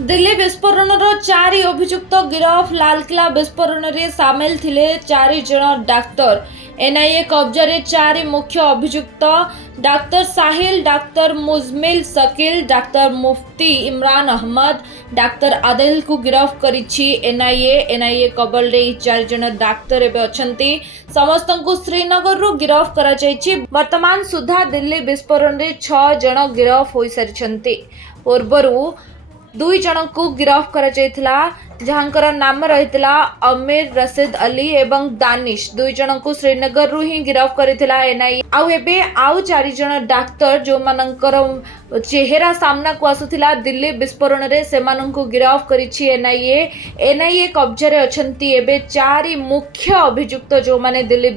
दिल्ली विस्फोरण चारि अभियुक्त गिरफ। लालकिला विस्फोरण में सामिल थिले 4 जन डाक्तर। एनआईए कब्जा रे 4 मुख्य अभियुक्त डाक्तर साहिल, डाक्तर मुजमिल शकील, डाक्तर मुफ्ती इमरान अहमद, डाक्तर आदिल को गिरफ करिछि एनआईए कबल रे 4 जन डाक्तर एबे अछंती। समस्त को श्रीनगर रु गिरफ करा जायछि। वर्तमान सुधा दिल्ली विस्फोरण रे 6 जन गिरफ होई सारिछंती। पूर्वरु 2 जन को गिरफ करा जायथिला, जहांकर नाम रहितला अमीर रशीद अली एवं दानिश। 2 जन को श्रीनगर रु ही गिरफ करितला एनआईए। आउ एबे आउ 4 जन डाक्तर जो मानकर चेहरा सामना को आसुथिला दिल्ली विस्फोरण रे सेमानंकु गिरफ करिछि एनआईए कब्जा रे अछंती। एबे 4 मुख्य अभियुक्त जो माने दिल्ली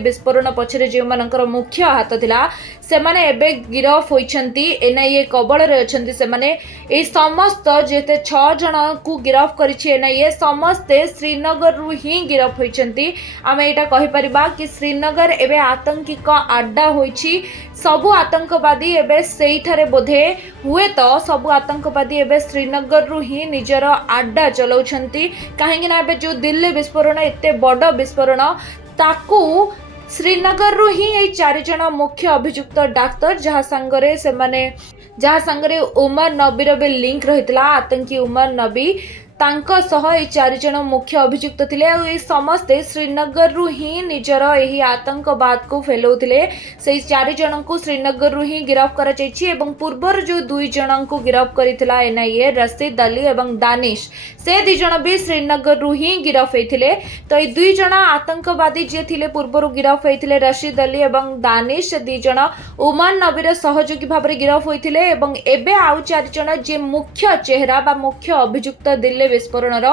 विस्फोरण पछरे जे मानकर मुख्य हाथ थिला से माने एबे गिरफ होइछंती। एनआईए कबल रे अछंती। से माने ए समस्त जेते 6 जन को गिरफ करिछि एनआईए समस्ते श्रीनगर रु ही गिरफ होइछंती। आमे एटा कहि परिबा कि श्रीनगर एबे आतंकिक अड्डा होइछि। सबु आतंकवादी एबे सेइठारे बोधे हुए तो सबु आतंकवादी एबे श्रीनगर रु ही निजर अड्डा चलाउछंती। काहेकि ना एबे जो दिल्ली विस्फोरण एते बड़ विस्फोरण ताकू श्रीनगर रु ही ए 4 जन मुख्य अभियुक्त डाक्तर जहा संगरे उमर नबीर भी लिंक रहितला। आतंकी उमर नबी तांको सह ए 4 जन मुख्य अभियुक्त थिले। आ ए समस्ते श्रीनगर रु ही निजर एही आतंकवाद को फैलाउथिले। से 4 जन को श्रीनगर रु ही गिरफ करा जायछि एवं पूर्वर जो 2 जन को गिरफ करितला एनआईए रशीद अली एवं दानिश, से 2 जन भी श्रीनगर रु ही गिरफ हेथिले। तो ए 2 जन आतंकवादी जे थिले पूर्वर गिरफ हेथिले रशीद अली एवं दानिश। 2 जन उमर नबीर सहयोगी भाबरे गिरफ होइथिले एवं एबे आउ 4 जन जे मुख्य चेहरा बा मुख्य अभियुक्त दिल्ली विस्फोरण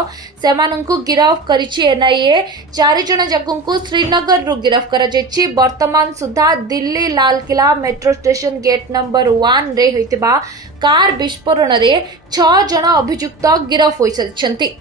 सेमानंकु गिरफ करिछि एनआईए। 4 जन जाकंकु श्रीनगर रु गिरफ करा जायछि। वर्तमान सुधा Delhi Lal Qila metro station gate number 1 रे होइतिबा कार विस्फोरण रे 6 जन अभियुक्त गिरफ होई सारिछंती।